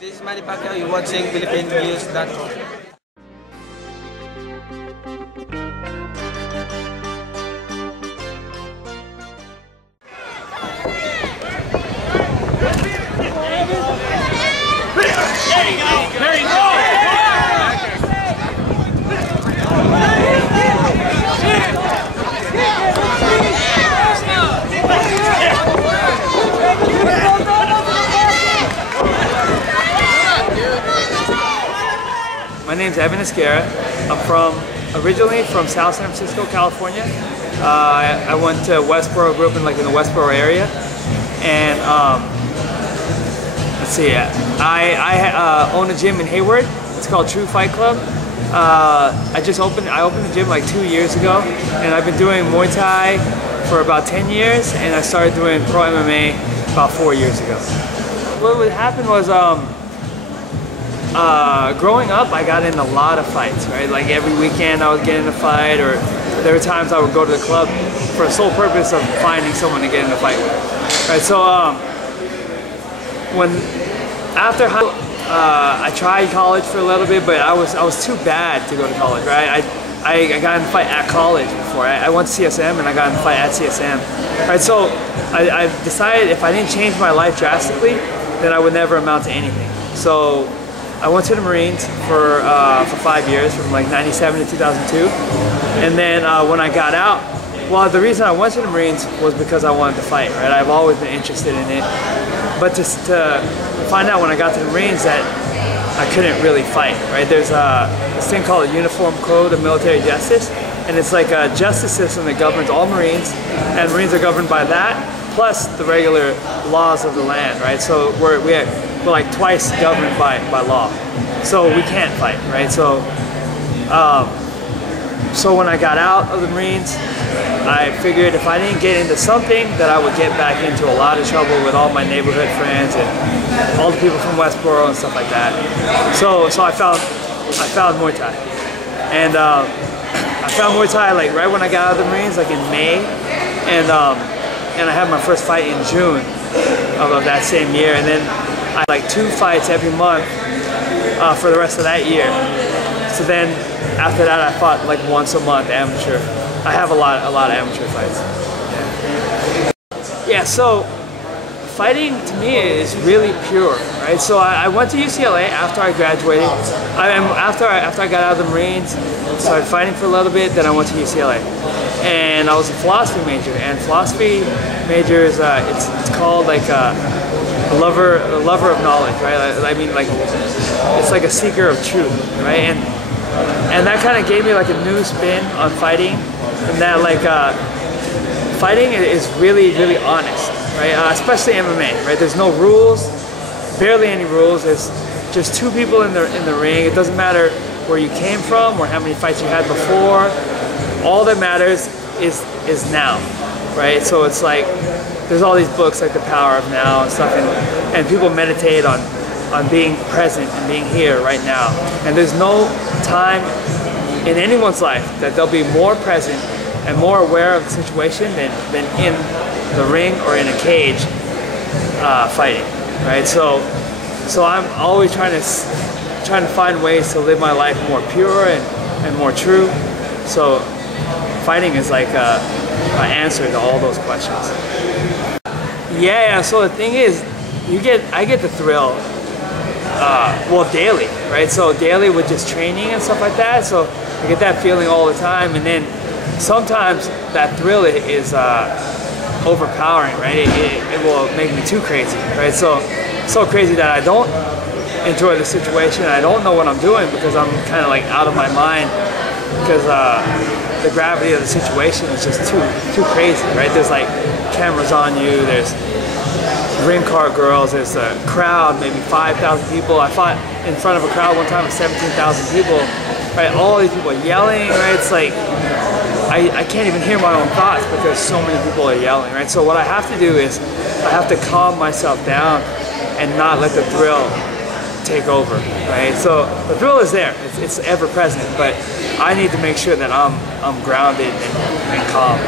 This is Manny Pacquiao. You're watching PhilippineNews.com. There you go! There you go! My name's Esguerra. I'm originally from South San Francisco, California. I went to Westboro, grew up in the Westboro area, and let's see, I own a gym in Hayward. It's called True Fight Club. I opened the gym like 2 years ago, and I've been doing Muay Thai for about 10 years, and I started doing pro MMA about 4 years ago. What would happen was, growing up, I got in a lot of fights, right? Like every weekend I would get in a fight, or there were times I would go to the club for the sole purpose of finding someone to get in a fight with, right? So after high school, I tried college for a little bit, but I was too bad to go to college, right? I got in a fight at college before. I went to CSM and I got in a fight at CSM, right? So I decided if I didn't change my life drastically, then I would never amount to anything. So I went to the Marines for 5 years, from like '97 to 2002, and then when I got out, well, the reason I went to the Marines was because I wanted to fight, right? I've always been interested in it, but to find out when I got to the Marines that I couldn't really fight, right? There's this thing called a Uniform Code of Military Justice, and it's like a justice system that governs all Marines, and Marines are governed by that, plus the regular laws of the land, right? So we're like twice governed by law, so we can't fight, right? So so when I got out of the Marines, I figured if I didn't get into something, that I would get back into a lot of trouble with all my neighborhood friends and all the people from Westboro and stuff like that. So I found Muay Thai, and I found Muay Thai like right when I got out of the Marines, like in May, and I had my first fight in June of that same year, and then I had like 2 fights every month for the rest of that year. So then after that, I fought like once a month amateur. I have a lot of amateur fights. Yeah, so fighting to me is really pure, right? So I went to UCLA after I graduated. After I got out of the Marines, started fighting for a little bit, then I went to UCLA. And I was a philosophy major, and philosophy majors, it's called like a lover of knowledge, right? I mean, like, it's like a seeker of truth, right? And that kind of gave me like a new spin on fighting, and that like fighting is really, really honest, right? Especially MMA, right? There's no rules, barely any rules. There's just 2 people in the ring. It doesn't matter where you came from or how many fights you had before. All that matters is now, right? So it's like there's all these books like The Power of Now and stuff, and people meditate on being present and being here right now. And there's no time in anyone's life that they'll be more present and more aware of the situation than in the ring or in a cage fighting, right? So I'm always trying to find ways to live my life more pure and more true. So fighting is like an answer to all those questions. Yeah, so the thing is, I get the thrill, well, daily, right? So daily with just training and stuff like that. So I get that feeling all the time, and then sometimes that thrill is overpowering, right? It will make me too crazy, right? So crazy that I don't enjoy the situation. I don't know what I'm doing because I'm kind of like out of my mind, because the gravity of the situation is just too crazy, right? There's like cameras on you, there's ring card girls, there's a crowd, maybe 5,000 people. I fought in front of a crowd one time of 17,000 people, right? All these people yelling, right? It's like, I can't even hear my own thoughts because so many people are yelling, right? So what I have to do is I have to calm myself down and not let the thrill take over, right? So the thrill is there, it's ever present, but I need to make sure that I'm grounded and calm.